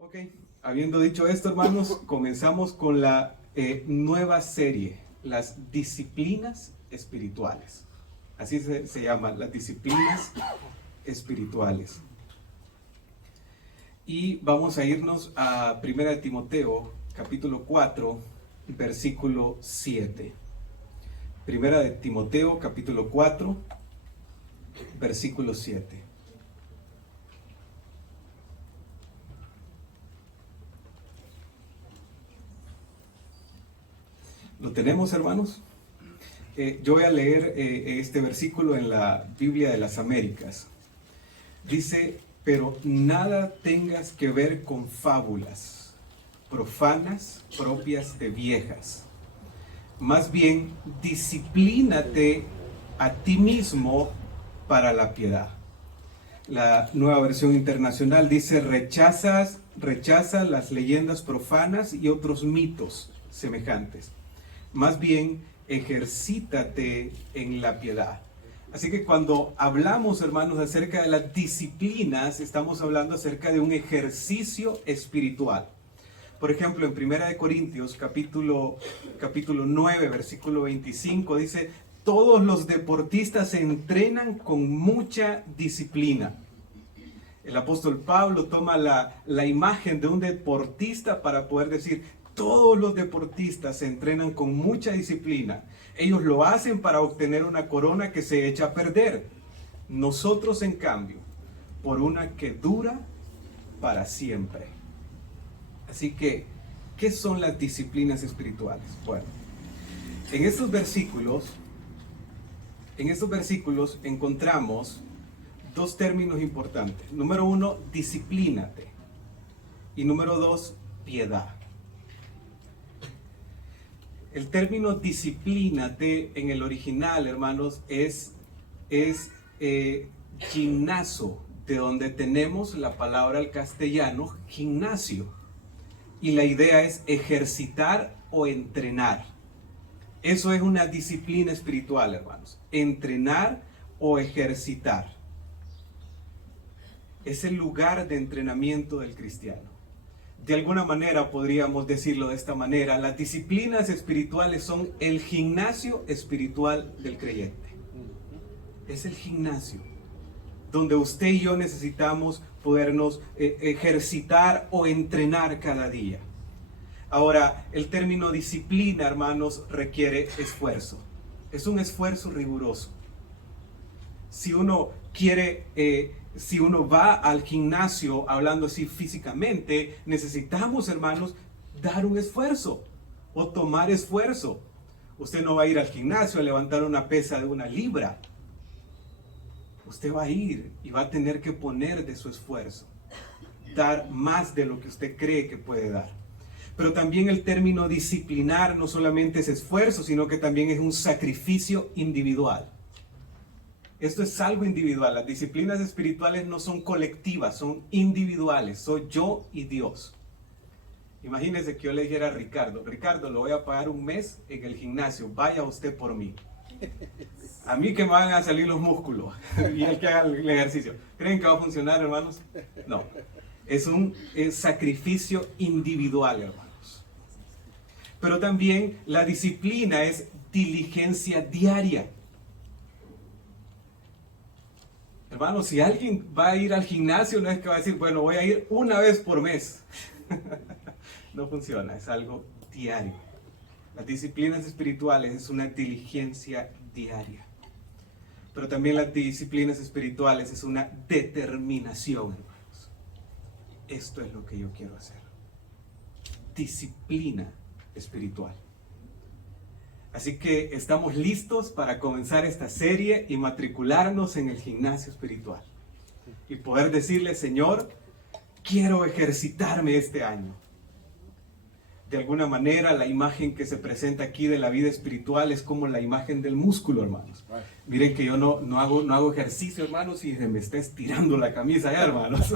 Ok, habiendo dicho esto, hermanos, comenzamos con la nueva serie, las disciplinas espirituales. Así se llama, las disciplinas espirituales. Y vamos a irnos a 1 de Timoteo, capítulo 4, versículo 7. 1 de Timoteo, capítulo 4, versículo 7. ¿Lo tenemos, hermanos? Yo voy a leer este versículo en la Biblia de las Américas. Dice: pero nada tengas que ver con fábulas profanas propias de viejas. Más bien, disciplínate a ti mismo para la piedad. La Nueva Versión Internacional dice: rechaza las leyendas profanas y otros mitos semejantes. Más bien, ejercítate en la piedad. Así que cuando hablamos, hermanos, acerca de las disciplinas, estamos hablando acerca de un ejercicio espiritual. Por ejemplo, en 1 de Corintios, capítulo 9, versículo 25, dice: todos los deportistas se entrenan con mucha disciplina. El apóstol Pablo toma la imagen de un deportista para poder decir: todos los deportistas se entrenan con mucha disciplina. Ellos lo hacen para obtener una corona que se echa a perder. Nosotros, en cambio, por una que dura para siempre. Así que, ¿qué son las disciplinas espirituales? Bueno, en estos versículos encontramos dos términos importantes. Número uno, disciplínate. Y número dos, piedad. El término disciplínate en el original, hermanos, es gimnaso, de donde tenemos la palabra al castellano gimnasio. Y la idea es ejercitar o entrenar. Eso es una disciplina espiritual, hermanos. Entrenar o ejercitar. Es el lugar de entrenamiento del cristiano. De alguna manera podríamos decirlo de esta manera: las disciplinas espirituales son el gimnasio espiritual del creyente. Es el gimnasio donde usted y yo necesitamos podernos ejercitar o entrenar cada día. Ahora, el término disciplina, hermanos, requiere esfuerzo. Es un esfuerzo riguroso. Si uno va al gimnasio, hablando así físicamente, necesitamos, hermanos, dar un esfuerzo o tomar esfuerzo. Usted no va a ir al gimnasio a levantar una pesa de 1 libra. Usted va a ir y va a tener que poner de su esfuerzo, dar más de lo que usted cree que puede dar. Pero también el término disciplinar no solamente es esfuerzo, sino que también es un sacrificio individual. Esto es algo individual. Las disciplinas espirituales no son colectivas, son individuales. Soy yo y Dios. Imagínese que yo le dijera a Ricardo: Ricardo, lo voy a pagar un mes en el gimnasio, vaya usted por mí. A mí que me van a salir los músculos y el que haga el ejercicio. ¿Creen que va a funcionar, hermanos? No. Es un sacrificio individual, hermanos. Pero también la disciplina es diligencia diaria. Hermanos, si alguien va a ir al gimnasio, no es que va a decir: bueno, voy a ir una vez por mes. No funciona, es algo diario. Las disciplinas espirituales es una diligencia diaria. Pero también las disciplinas espirituales es una determinación, hermanos. Esto es lo que yo quiero hacer. Disciplina espiritual. Así que estamos listos para comenzar esta serie y matricularnos en el gimnasio espiritual. Y poder decirle: Señor, quiero ejercitarme este año. De alguna manera, la imagen que se presenta aquí de la vida espiritual es como la imagen del músculo, hermanos. Miren que yo no hago ejercicio, hermanos, y se me está estirando la camisa ya, hermanos.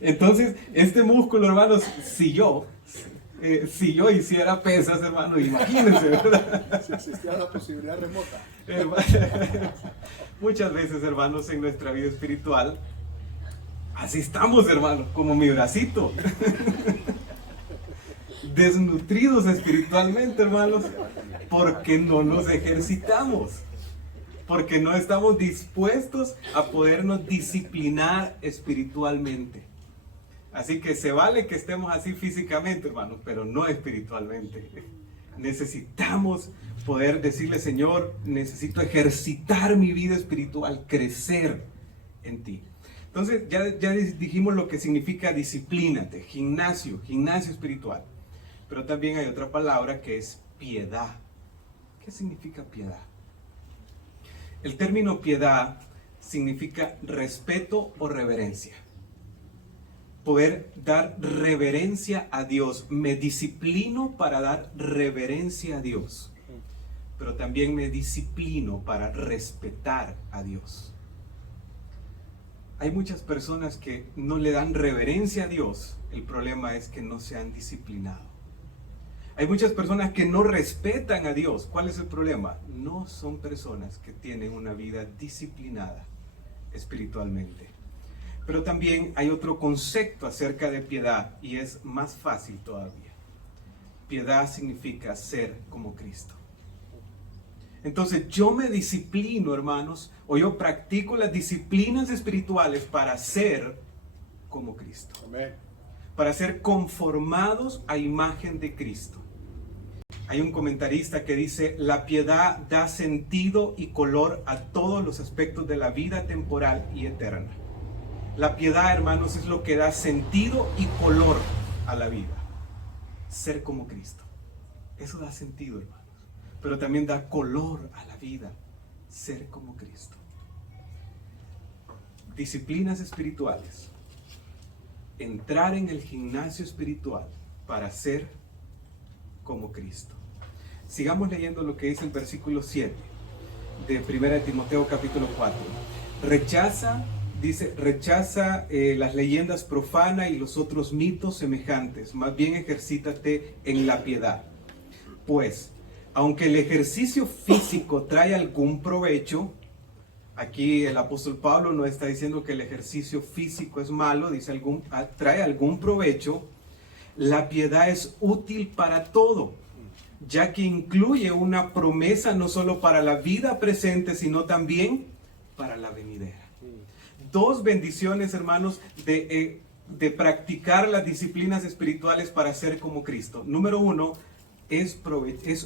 Entonces, este músculo, hermanos, si yo hiciera pesas, hermano, imagínense, ¿verdad? Si existiera la posibilidad remota. Muchas veces, hermanos, en nuestra vida espiritual Así estamos, hermanos, como mi bracito. Desnutridos espiritualmente, hermanos, porque no nos ejercitamos. Porque no estamos dispuestos a podernos disciplinar espiritualmente. Así que se vale que estemos así físicamente, hermanos, pero no espiritualmente. Necesitamos poder decirle, Señor, necesito ejercitar mi vida espiritual, crecer en ti. Entonces, ya dijimos lo que significa disciplínate, gimnasio espiritual. Pero también hay otra palabra que es piedad. ¿Qué significa piedad? El término piedad significa respeto o reverencia. Poder dar reverencia a Dios. Me disciplino para dar reverencia a Dios. Pero también me disciplino para respetar a Dios. Hay muchas personas que no le dan reverencia a Dios. El problema es que no se han disciplinado. Hay muchas personas que no respetan a Dios. ¿Cuál es el problema? No son personas que tienen una vida disciplinada espiritualmente. Pero también hay otro concepto acerca de piedad y es más fácil todavía. Piedad significa ser como Cristo. Entonces yo me disciplino, hermanos, o yo practico las disciplinas espirituales para ser como Cristo. Amén. Para ser conformados a imagen de Cristo. Hay un comentarista que dice, la piedad da sentido y color a todos los aspectos de la vida temporal y eterna. La piedad, hermanos, es lo que da sentido y color a la vida. Ser como Cristo. Eso da sentido, hermanos. Pero también da color a la vida. Ser como Cristo. Disciplinas espirituales. Entrar en el gimnasio espiritual para ser como Cristo. Sigamos leyendo lo que dice el versículo 7 de 1 Timoteo capítulo 4. Rechaza las leyendas profanas y los otros mitos semejantes. Más bien ejercítate en la piedad. Pues, aunque el ejercicio físico trae algún provecho, aquí el apóstol Pablo no está diciendo que el ejercicio físico es malo, dice trae algún provecho. La piedad es útil para todo, ya que incluye una promesa no solo para la vida presente, sino también para la venidera. Dos bendiciones, hermanos, de practicar las disciplinas espirituales para ser como Cristo. Número uno, es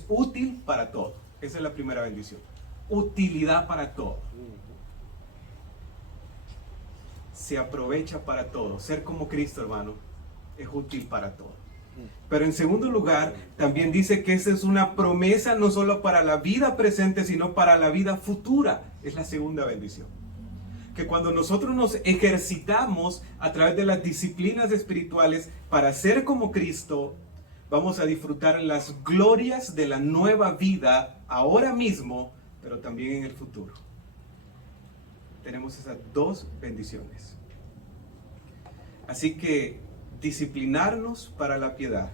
útil para todo. Esa es la primera bendición. Utilidad para todo. Se aprovecha para todo. Ser como Cristo, hermano, es útil para todo. Pero en segundo lugar, también dice que esa es una promesa no solo para la vida presente, sino para la vida futura. Es la segunda bendición. Que cuando nosotros nos ejercitamos a través de las disciplinas espirituales para ser como Cristo, vamos a disfrutar las glorias de la nueva vida ahora mismo, pero también en el futuro. Tenemos esas dos bendiciones. Así que disciplinarnos para la piedad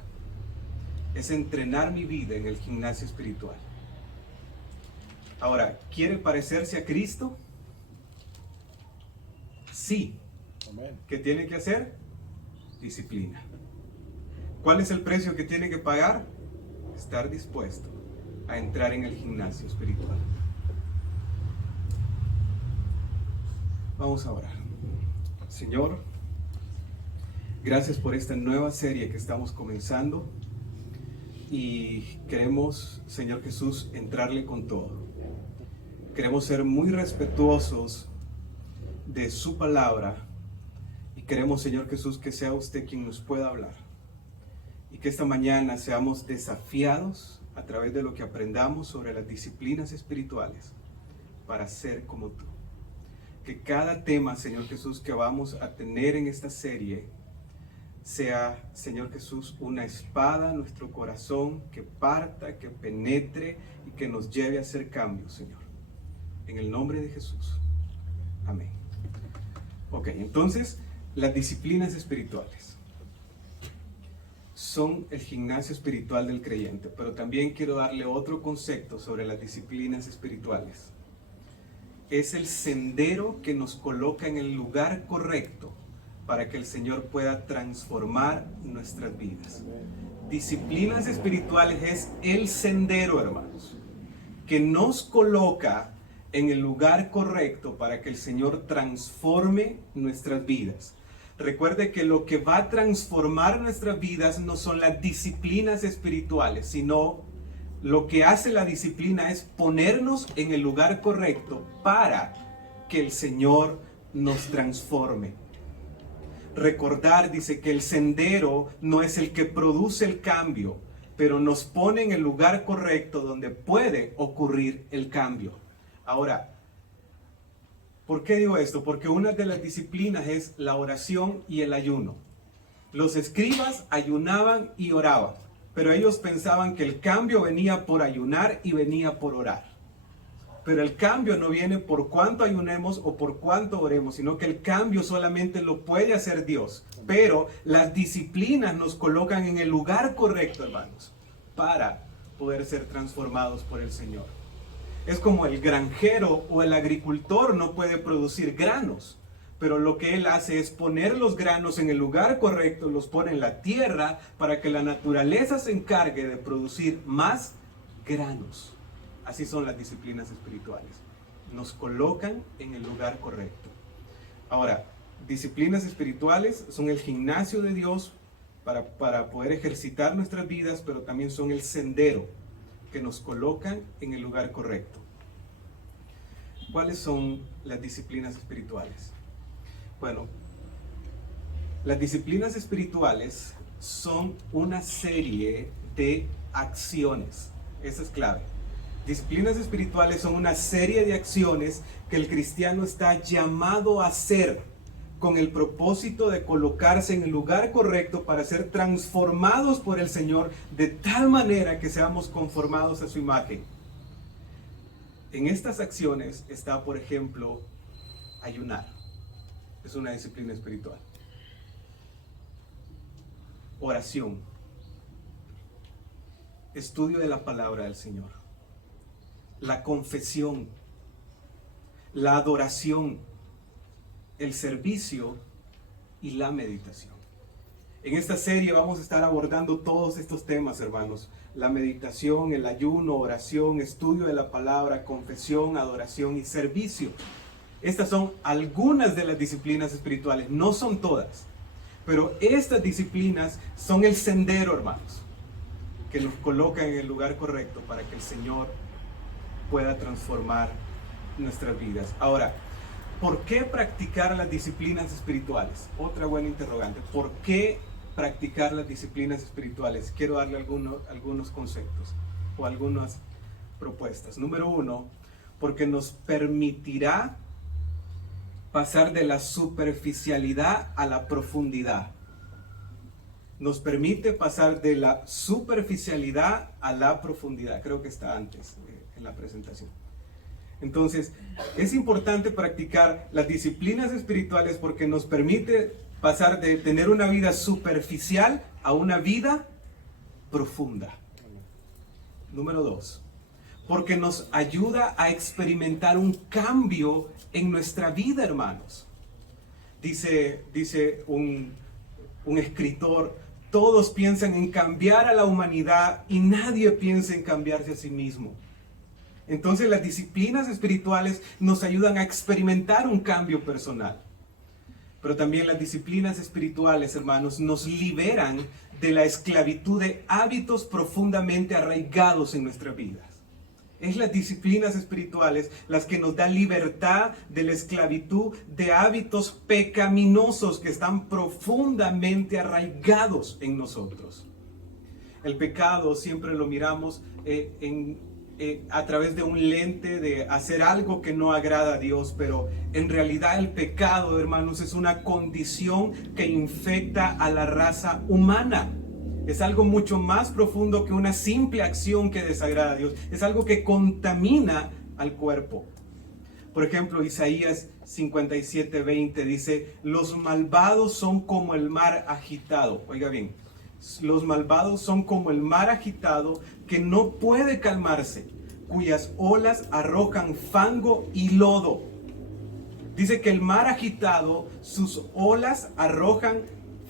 es entrenar mi vida en el gimnasio espiritual. Ahora, ¿quiere parecerse a Cristo? Sí. Amén. ¿Qué tiene que hacer? Disciplina. ¿Cuál es el precio que tiene que pagar? Estar dispuesto a entrar en el gimnasio espiritual. Vamos a orar. Señor, gracias por esta nueva serie que estamos comenzando y queremos, Señor Jesús, entrarle con todo. Queremos ser muy respetuosos de su palabra y queremos, Señor Jesús, que sea usted quien nos pueda hablar y que esta mañana seamos desafiados a través de lo que aprendamos sobre las disciplinas espirituales para ser como tú. Que cada tema, Señor Jesús, que vamos a tener en esta serie sea, Señor Jesús, una espada en nuestro corazón que parta, que penetre y que nos lleve a hacer cambios, Señor. En el nombre de Jesús. Amén. Ok, entonces, las disciplinas espirituales son el gimnasio espiritual del creyente, pero también quiero darle otro concepto sobre las disciplinas espirituales. Es el sendero que nos coloca en el lugar correcto para que el Señor pueda transformar nuestras vidas. Disciplinas espirituales es el sendero, hermanos, que nos coloca en el lugar correcto para que el Señor transforme nuestras vidas. Recuerde que lo que va a transformar nuestras vidas no son las disciplinas espirituales, sino lo que hace la disciplina es ponernos en el lugar correcto para que el Señor nos transforme. Recordar, dice, que el sendero no es el que produce el cambio, pero nos pone en el lugar correcto donde puede ocurrir el cambio. Ahora, ¿por qué digo esto? Porque una de las disciplinas es la oración y el ayuno. Los escribas ayunaban y oraban, pero ellos pensaban que el cambio venía por ayunar y venía por orar. Pero el cambio no viene por cuánto ayunemos o por cuánto oremos, sino que el cambio solamente lo puede hacer Dios. Pero las disciplinas nos colocan en el lugar correcto, hermanos, para poder ser transformados por el Señor. Es como el granjero o el agricultor no puede producir granos, pero lo que él hace es poner los granos en el lugar correcto, los pone en la tierra para que la naturaleza se encargue de producir más granos. Así son las disciplinas espirituales. Nos colocan en el lugar correcto. Ahora, disciplinas espirituales son el gimnasio de Dios para poder ejercitar nuestras vidas, pero también son el sendero que nos colocan en el lugar correcto. ¿Cuáles son las disciplinas espirituales? Bueno, las disciplinas espirituales son una serie de acciones. Esa es clave. Disciplinas espirituales son una serie de acciones que el cristiano está llamado a hacer con el propósito de colocarse en el lugar correcto para ser transformados por el Señor de tal manera que seamos conformados a su imagen. En estas acciones está, por ejemplo, ayunar. Es una disciplina espiritual. Oración. Estudio de la palabra del Señor. La confesión, la adoración, el servicio y la meditación. En esta serie vamos a estar abordando todos estos temas, hermanos. La meditación, el ayuno, oración, estudio de la palabra, confesión, adoración y servicio. Estas son algunas de las disciplinas espirituales, no son todas. Pero estas disciplinas son el sendero, hermanos, que nos coloca en el lugar correcto para que el Señor pueda transformar nuestras vidas. Ahora, ¿por qué practicar las disciplinas espirituales? Otra buena interrogante. ¿Por qué practicar las disciplinas espirituales? Quiero darle algunos conceptos o algunas propuestas. Número uno, porque nos permitirá pasar de la superficialidad a la profundidad. Nos permite pasar de la superficialidad a la profundidad. Creo que está antes en la presentación. Entonces, es importante practicar las disciplinas espirituales porque nos permite pasar de tener una vida superficial a una vida profunda. Número dos, porque nos ayuda a experimentar un cambio en nuestra vida, hermanos. Dice un escritor: todos piensan en cambiar a la humanidad y nadie piensa en cambiarse a sí mismo. Entonces las disciplinas espirituales nos ayudan a experimentar un cambio personal. Pero también las disciplinas espirituales, hermanos, nos liberan de la esclavitud de hábitos profundamente arraigados en nuestras vidas. Es las disciplinas espirituales las que nos dan libertad de la esclavitud de hábitos pecaminosos que están profundamente arraigados en nosotros. El pecado siempre lo miramos a través de un lente de hacer algo que no agrada a Dios, pero en realidad el pecado, hermanos, es una condición que infecta a la raza humana. Es algo mucho más profundo que una simple acción que desagrada a Dios. Es algo que contamina al cuerpo. Por ejemplo, Isaías 57:20 dice: los malvados son como el mar agitado. Oiga bien, los malvados son como el mar agitado que no puede calmarse, cuyas olas arrojan fango y lodo. Dice que el mar agitado, sus olas arrojan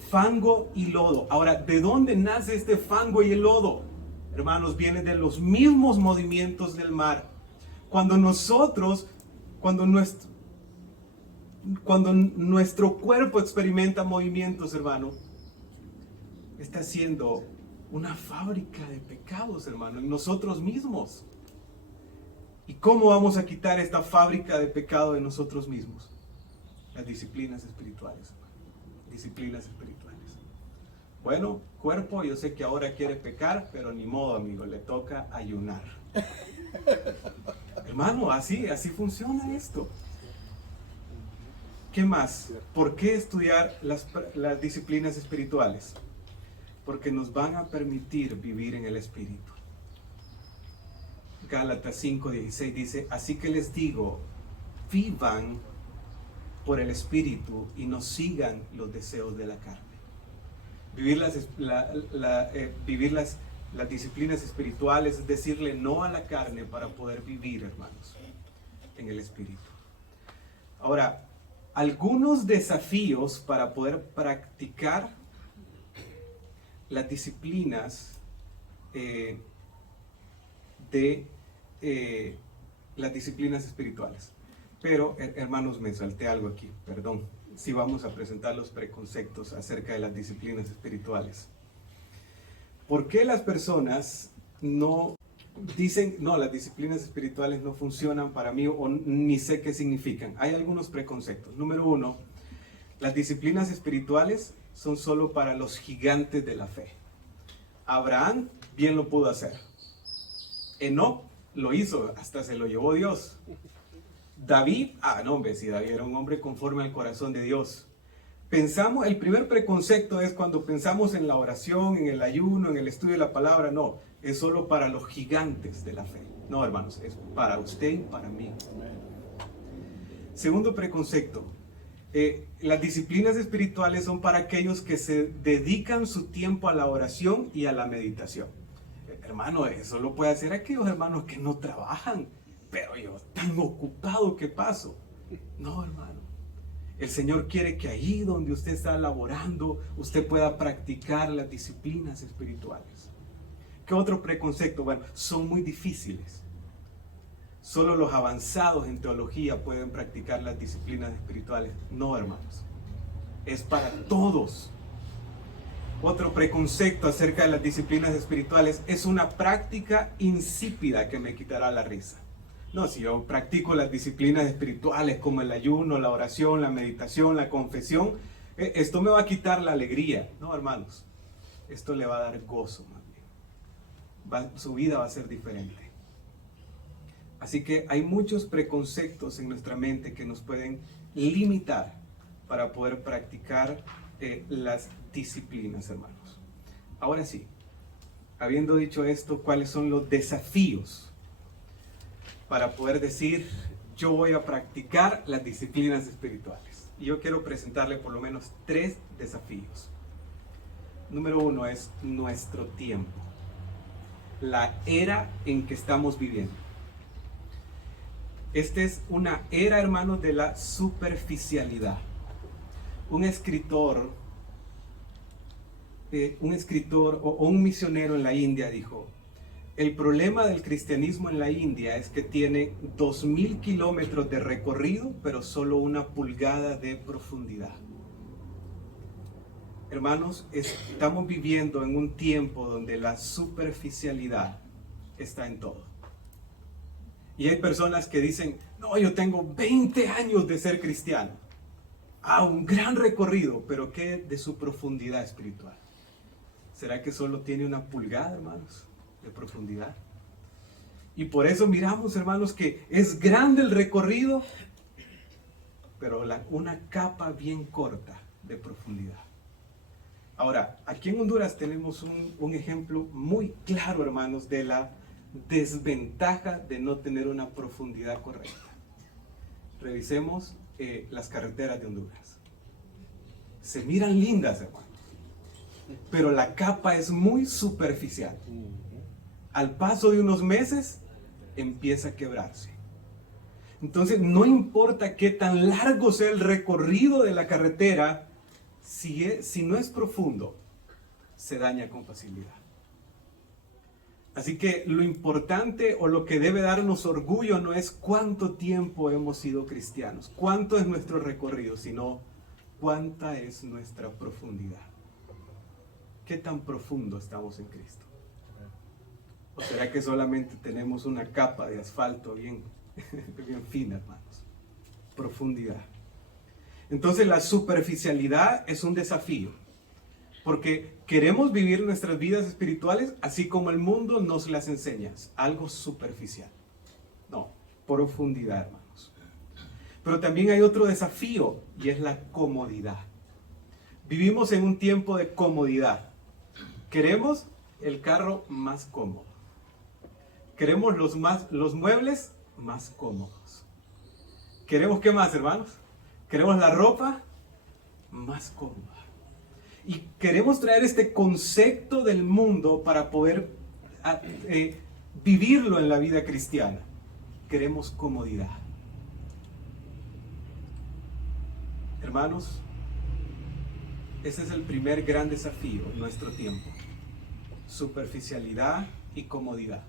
fango y lodo. Ahora, ¿de dónde nace este fango y el lodo? Hermanos, viene de los mismos movimientos del mar. Cuando nuestro cuerpo experimenta movimientos, hermano, está siendo una fábrica de pecados, hermano, en nosotros mismos. ¿Y cómo vamos a quitar esta fábrica de pecado de nosotros mismos? Las disciplinas espirituales, hermano. Disciplinas espirituales. Bueno, cuerpo, yo sé que ahora quiere pecar, pero ni modo, amigo, le toca ayunar. Hermano, así funciona esto. ¿Qué más? ¿Por qué estudiar las disciplinas espirituales? Porque nos van a permitir vivir en el Espíritu. Gálatas 5:16 dice, así que les digo, vivan por el Espíritu y no sigan los deseos de la carne. Vivir las disciplinas espirituales es decirle no a la carne para poder vivir, hermanos, en el Espíritu. Ahora, algunos desafíos para poder practicar las disciplinas las disciplinas espirituales. Pero, hermanos, me salté algo aquí, perdón. Si vamos a presentar los preconceptos acerca de las disciplinas espirituales. ¿Por qué las personas no dicen, no, las disciplinas espirituales no funcionan para mí o ni sé qué significan? Hay algunos preconceptos. Número uno, las disciplinas espirituales son solo para los gigantes de la fe. Abraham bien lo pudo hacer. Enoc lo hizo, hasta se lo llevó Dios. David, no hombre, si David era un hombre conforme al corazón de Dios. El primer preconcepto es cuando pensamos en la oración, en el ayuno, en el estudio de la palabra, no, es solo para los gigantes de la fe. No, hermanos, es para usted y para mí. Segundo preconcepto, las disciplinas espirituales son para aquellos que se dedican su tiempo a la oración y a la meditación. Hermano, eso lo puede hacer aquellos hermanos que no trabajan, pero yo tan ocupado que paso. No, hermano. El Señor quiere que allí donde usted está laborando, usted pueda practicar las disciplinas espirituales. ¿Qué otro preconcepto? Bueno, son muy difíciles. Solo los avanzados en teología pueden practicar las disciplinas espirituales. No, hermanos. Es para todos. Otro preconcepto acerca de las disciplinas espirituales es una práctica insípida que me quitará la risa. No, si yo practico las disciplinas espirituales como el ayuno, la oración, la meditación, la confesión, esto me va a quitar la alegría. No, hermanos, esto le va a dar gozo, más bien. Su vida va a ser diferente. Así que hay muchos preconceptos en nuestra mente que nos pueden limitar para poder practicar las disciplinas, hermanos. Ahora sí, habiendo dicho esto, ¿cuáles son los desafíos para poder decir, yo voy a practicar las disciplinas espirituales? Y yo quiero presentarle por lo menos 3 desafíos. Número 1 es nuestro tiempo, la era en que estamos viviendo. Esta es una era, hermanos, de la superficialidad. Un escritor o un misionero en la India dijo, el problema del cristianismo en la India es que tiene 2000 kilómetros de recorrido, pero solo 1 pulgada de profundidad. Hermanos, estamos viviendo en un tiempo donde la superficialidad está en todo. Y hay personas que dicen, no, yo tengo 20 años de ser cristiano. Un gran recorrido, pero ¿qué de su profundidad espiritual? ¿Será que solo tiene 1 pulgada, hermanos, de profundidad? Y por eso miramos, hermanos, que es grande el recorrido, pero una capa bien corta de profundidad. Ahora, aquí en Honduras tenemos un ejemplo muy claro, hermanos, de la desventaja de no tener una profundidad correcta. Revisemos las carreteras de Honduras. Se miran lindas, hermano, pero la capa es muy superficial. Al paso de unos meses empieza a quebrarse. Entonces, no importa qué tan largo sea el recorrido de la carretera, si no es profundo, se daña con facilidad. Así que lo importante o lo que debe darnos orgullo no es cuánto tiempo hemos sido cristianos, cuánto es nuestro recorrido, sino cuánta es nuestra profundidad. ¿Qué tan profundo estamos en Cristo? ¿O será que solamente tenemos una capa de asfalto bien fina, hermanos? Profundidad. Entonces la superficialidad es un desafío, porque queremos vivir nuestras vidas espirituales así como el mundo nos las enseña, algo superficial. No, profundidad, hermanos. Pero también hay otro desafío y es la comodidad. Vivimos en un tiempo de comodidad. Queremos el carro más cómodo. Queremos los muebles más cómodos. ¿Queremos qué más, hermanos? Queremos la ropa más cómoda. Y queremos traer este concepto del mundo para poder vivirlo en la vida cristiana. Queremos comodidad. Hermanos, ese es el primer gran desafío en nuestro tiempo. Superficialidad y comodidad.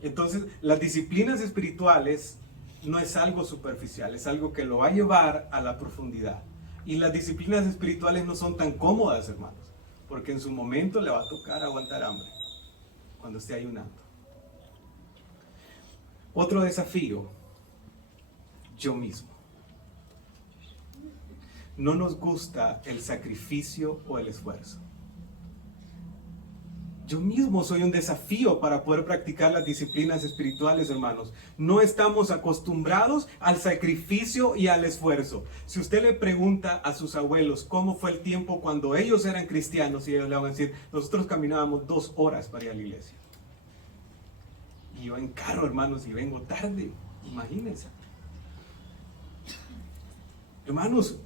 Entonces, las disciplinas espirituales no es algo superficial, es algo que lo va a llevar a la profundidad. Y las disciplinas espirituales no son tan cómodas, hermanos, porque en su momento le va a tocar aguantar hambre cuando esté ayunando. Otro desafío, yo mismo. No nos gusta el sacrificio o el esfuerzo. Yo mismo soy un desafío para poder practicar las disciplinas espirituales, hermanos. No estamos acostumbrados al sacrificio y al esfuerzo. Si usted le pregunta a sus abuelos cómo fue el tiempo cuando ellos eran cristianos, y ellos le van a decir, nosotros caminábamos 2 horas para ir a la iglesia. Y yo en carro, hermanos, y vengo tarde. Imagínense. Hermanos,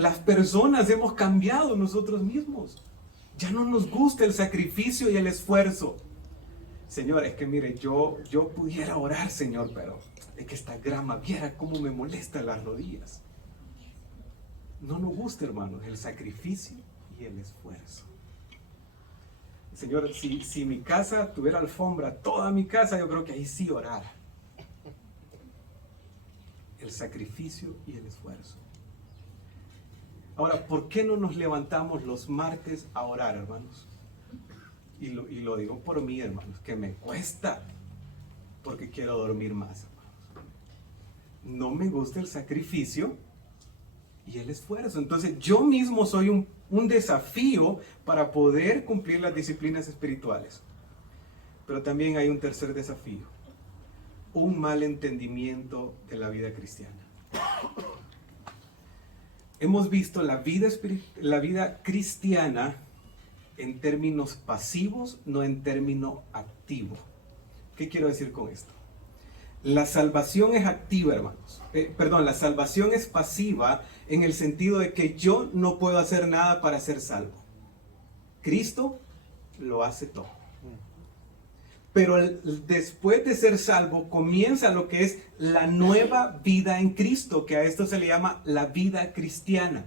las personas hemos cambiado nosotros mismos. Ya no nos gusta el sacrificio y el esfuerzo. Señor, es que mire, yo pudiera orar, Señor, pero es que esta grama, viera cómo me molesta las rodillas. No nos gusta, hermanos, el sacrificio y el esfuerzo. Señor, si mi casa tuviera alfombra, toda mi casa, yo creo que ahí sí orara. El sacrificio y el esfuerzo. Ahora, ¿por qué no nos levantamos los martes a orar, hermanos? Y lo digo por mí, hermanos, que me cuesta, porque quiero dormir más, hermanos. No me gusta el sacrificio y el esfuerzo. Entonces, yo mismo soy un desafío para poder cumplir las disciplinas espirituales. Pero también hay un tercer desafío. Un mal entendimiento de la vida cristiana. Hemos visto la vida cristiana en términos pasivos, no en términos activos. ¿Qué quiero decir con esto? La salvación es activa, hermanos. La salvación es pasiva en el sentido de que yo no puedo hacer nada para ser salvo. Cristo lo hace todo. Pero después de ser salvo comienza lo que es la nueva vida en Cristo, que a esto se le llama la vida cristiana.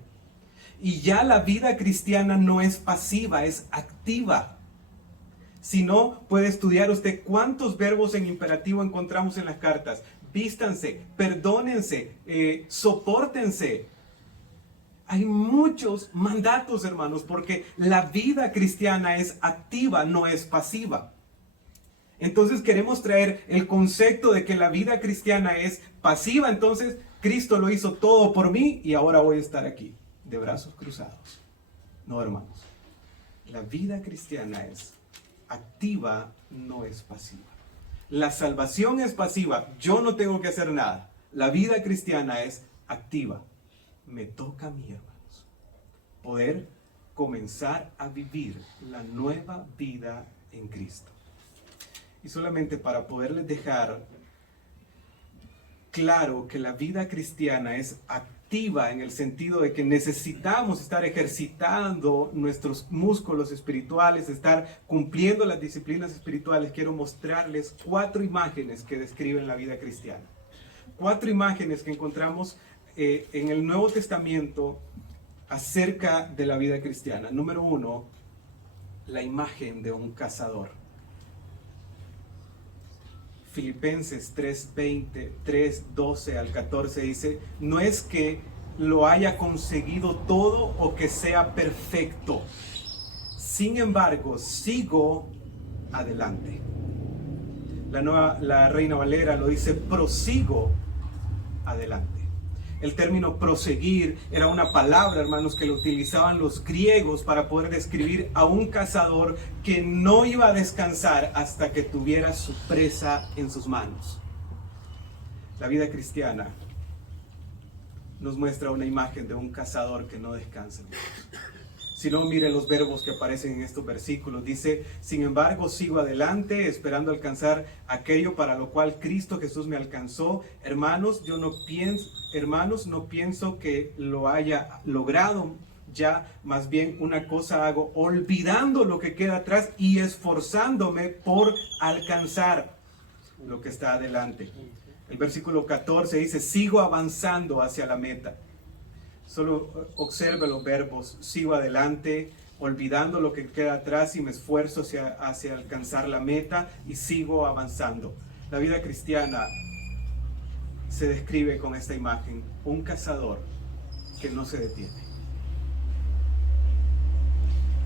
Y ya la vida cristiana no es pasiva, es activa. Si no, puede estudiar usted cuántos verbos en imperativo encontramos en las cartas. Vístanse, perdónense, sopórtense. Hay muchos mandatos, hermanos, porque la vida cristiana es activa, no es pasiva. Entonces queremos traer el concepto de que la vida cristiana es pasiva. Entonces Cristo lo hizo todo por mí y ahora voy a estar aquí, de brazos cruzados. No, hermanos. La vida cristiana es activa, no es pasiva. La salvación es pasiva. Yo no tengo que hacer nada. La vida cristiana es activa. Me toca a mí, hermanos, poder comenzar a vivir la nueva vida en Cristo. Y solamente para poderles dejar claro que la vida cristiana es activa en el sentido de que necesitamos estar ejercitando nuestros músculos espirituales, estar cumpliendo las disciplinas espirituales, quiero mostrarles 4 imágenes que describen la vida cristiana. 4 imágenes que encontramos en el Nuevo Testamento acerca de la vida cristiana. Número 1, la imagen de un cazador. Filipenses 3:20, 3:12 al 14 dice, no es que lo haya conseguido todo o que sea perfecto. Sin embargo, sigo adelante. La Reina Valera lo dice, prosigo adelante. El término proseguir era una palabra, hermanos, que lo utilizaban los griegos para poder describir a un cazador que no iba a descansar hasta que tuviera su presa en sus manos. La vida cristiana nos muestra una imagen de un cazador que no descansa. Si no, miren los verbos que aparecen en estos versículos. Dice, sin embargo, sigo adelante, esperando alcanzar aquello para lo cual Cristo Jesús me alcanzó. Hermanos, no pienso que lo haya logrado ya, más bien una cosa hago, olvidando lo que queda atrás y esforzándome por alcanzar lo que está adelante. El versículo 14 dice, sigo avanzando hacia la meta. Solo observe los verbos, sigo adelante, olvidando lo que queda atrás y me esfuerzo hacia alcanzar la meta y sigo avanzando. La vida cristiana se describe con esta imagen, un cazador que no se detiene,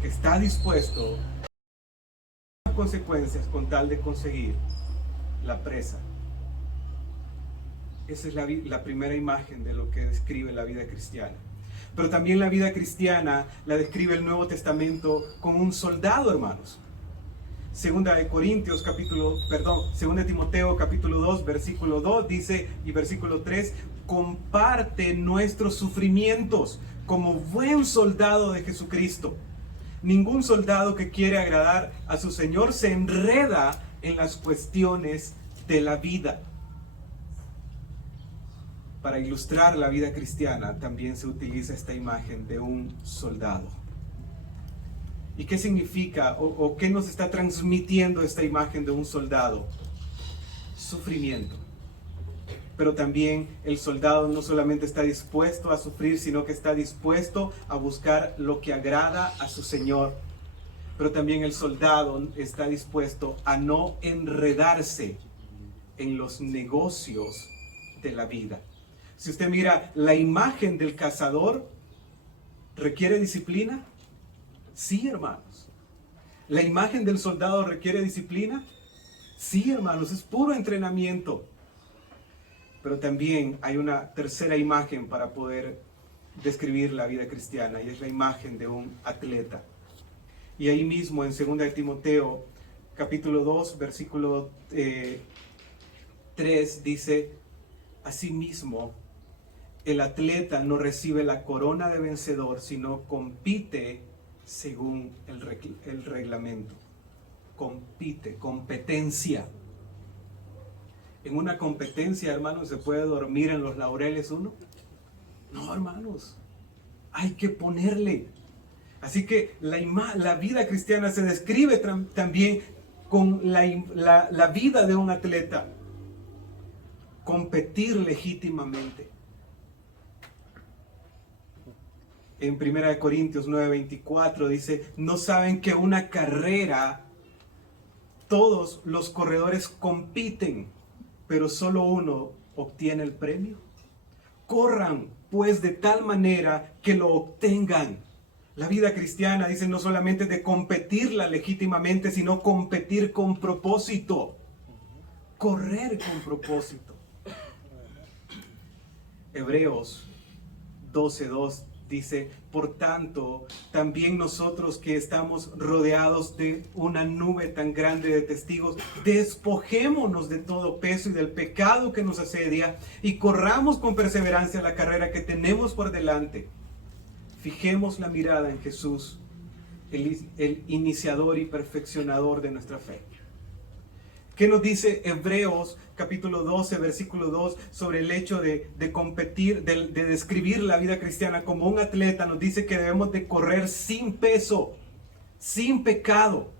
que está dispuesto a las consecuencias con tal de conseguir la presa. Esa es la primera imagen de lo que describe la vida cristiana. Pero también la vida cristiana la describe el Nuevo Testamento como un soldado, hermanos. Segunda Timoteo capítulo 2, versículo 2 dice, y versículo 3, comparte nuestros sufrimientos como buen soldado de Jesucristo. Ningún soldado que quiere agradar a su Señor se enreda en las cuestiones de la vida. Para ilustrar la vida cristiana también se utiliza esta imagen de un soldado. ¿Y qué significa o qué nos está transmitiendo esta imagen de un soldado? Sufrimiento. Pero también el soldado no solamente está dispuesto a sufrir, sino que está dispuesto a buscar lo que agrada a su Señor. Pero también el soldado está dispuesto a no enredarse en los negocios de la vida. Si usted mira la imagen del cazador, ¿requiere disciplina? Sí, hermanos. ¿La imagen del soldado requiere disciplina? Sí, hermanos, es puro entrenamiento. Pero también hay una tercera imagen para poder describir la vida cristiana, y es la imagen de un atleta. Y ahí mismo en 2 Timoteo capítulo 2, versículo 3 dice, asimismo, el atleta no recibe la corona de vencedor, sino compite según el reglamento. Compite, competencia. En una competencia, hermanos, ¿se puede dormir en los laureles uno? No, hermanos. Hay que ponerle. Así que la vida cristiana se describe también con la vida de un atleta. Competir legítimamente. En 1 Corintios 9:24 dice, ¿no saben que una carrera todos los corredores compiten, pero solo uno obtiene el premio? Corran pues de tal manera que lo obtengan. La vida cristiana dice no solamente de competirla legítimamente, sino competir con propósito. Correr con propósito. Hebreos 12:2 dice, por tanto, también nosotros que estamos rodeados de una nube tan grande de testigos, despojémonos de todo peso y del pecado que nos asedia y corramos con perseverancia la carrera que tenemos por delante. Fijemos la mirada en Jesús, el iniciador y perfeccionador de nuestra fe. ¿Qué nos dice Hebreos capítulo 12, versículo 2 sobre el hecho de competir, de describir la vida cristiana como un atleta? Nos dice que debemos de correr sin peso, sin pecado.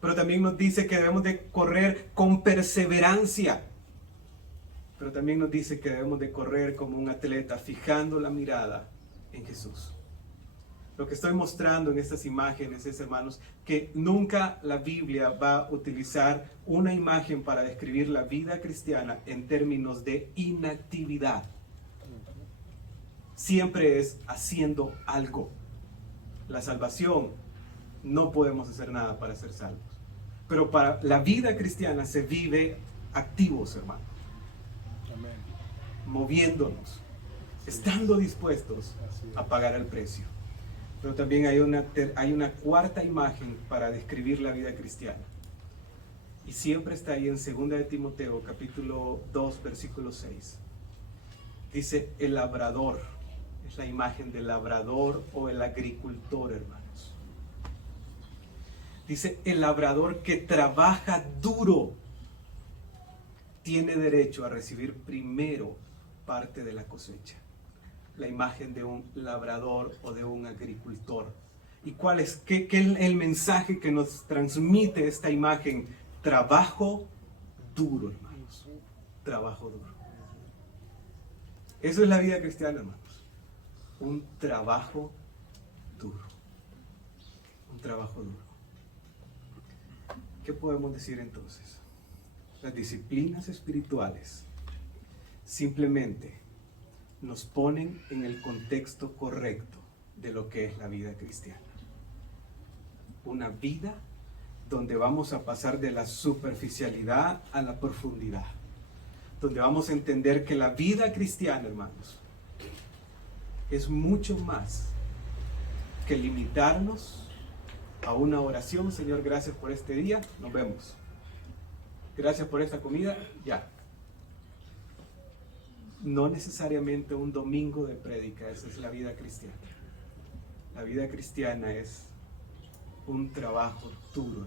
Pero también nos dice que debemos de correr con perseverancia. Pero también nos dice que debemos de correr como un atleta, fijando la mirada en Jesús. Lo que estoy mostrando en estas imágenes es, hermanos, que nunca la Biblia va a utilizar una imagen para describir la vida cristiana en términos de inactividad. Siempre es haciendo algo. La salvación, no podemos hacer nada para ser salvos. Pero para la vida cristiana se vive activos, hermanos. Amén. Moviéndonos, estando dispuestos a pagar el precio. Pero también hay una cuarta imagen para describir la vida cristiana. Y siempre está ahí en 2 de Timoteo, capítulo 2, versículo 6. Dice el labrador. Es la imagen del labrador o el agricultor, hermanos. Dice el labrador que trabaja duro tiene derecho a recibir primero parte de la cosecha. La imagen de un labrador o de un agricultor. ¿Y cuál es? ¿Qué es el mensaje que nos transmite esta imagen? Trabajo duro, hermanos. Trabajo duro. Eso es la vida cristiana, hermanos. Un trabajo duro. Un trabajo duro. ¿Qué podemos decir entonces? Las disciplinas espirituales simplemente nos ponen en el contexto correcto de lo que es la vida cristiana. Una vida donde vamos a pasar de la superficialidad a la profundidad. Donde vamos a entender que la vida cristiana, hermanos, es mucho más que limitarnos a una oración. Señor, gracias por este día, nos vemos. Gracias por esta comida, ya. No necesariamente un domingo de prédica, esa es la vida cristiana. La vida cristiana es un trabajo duro,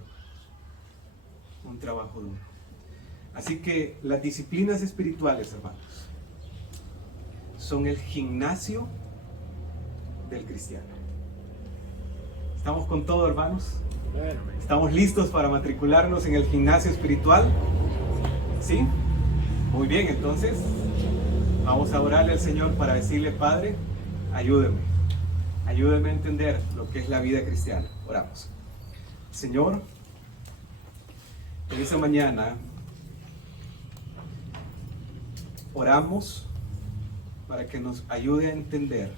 un trabajo duro. Así que las disciplinas espirituales, hermanos, son el gimnasio del cristiano. ¿Estamos con todo, hermanos? ¿Estamos listos para matricularnos en el gimnasio espiritual? ¿Sí? Muy bien, entonces vamos a orarle al Señor para decirle: Padre, ayúdeme a entender lo que es la vida cristiana. Oramos. Señor, en esta mañana oramos para que nos ayude a entender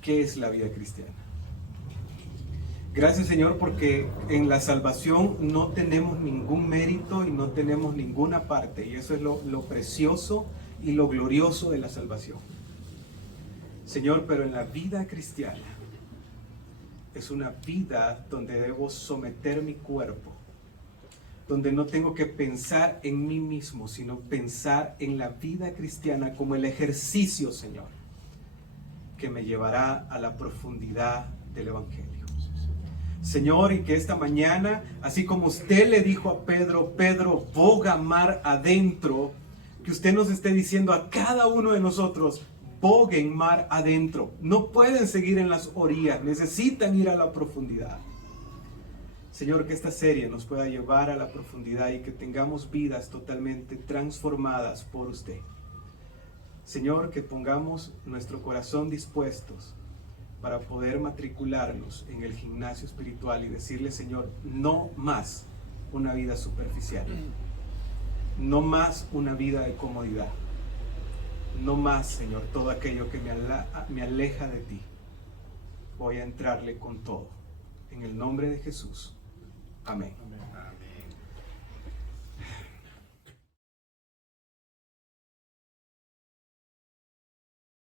qué es la vida cristiana. Gracias, Señor, porque en la salvación no tenemos ningún mérito y no tenemos ninguna parte, y eso es lo precioso y lo glorioso de la salvación. Señor, pero en la vida cristiana es una vida donde debo someter mi cuerpo, donde no tengo que pensar en mí mismo, sino pensar en la vida cristiana como el ejercicio, Señor, que me llevará a la profundidad del Evangelio. Señor, y que esta mañana, así como usted le dijo a Pedro: Pedro, boga mar adentro, que usted nos esté diciendo a cada uno de nosotros: boguen mar adentro. No pueden seguir en las orillas, necesitan ir a la profundidad. Señor, que esta serie nos pueda llevar a la profundidad y que tengamos vidas totalmente transformadas por usted. Señor, que pongamos nuestro corazón dispuestos para poder matricularnos en el gimnasio espiritual y decirle: Señor, no más una vida superficial, no más una vida de comodidad, no más, Señor, todo aquello que me aleja de ti. Voy a entrarle con todo, en el nombre de Jesús. Amén. Amén.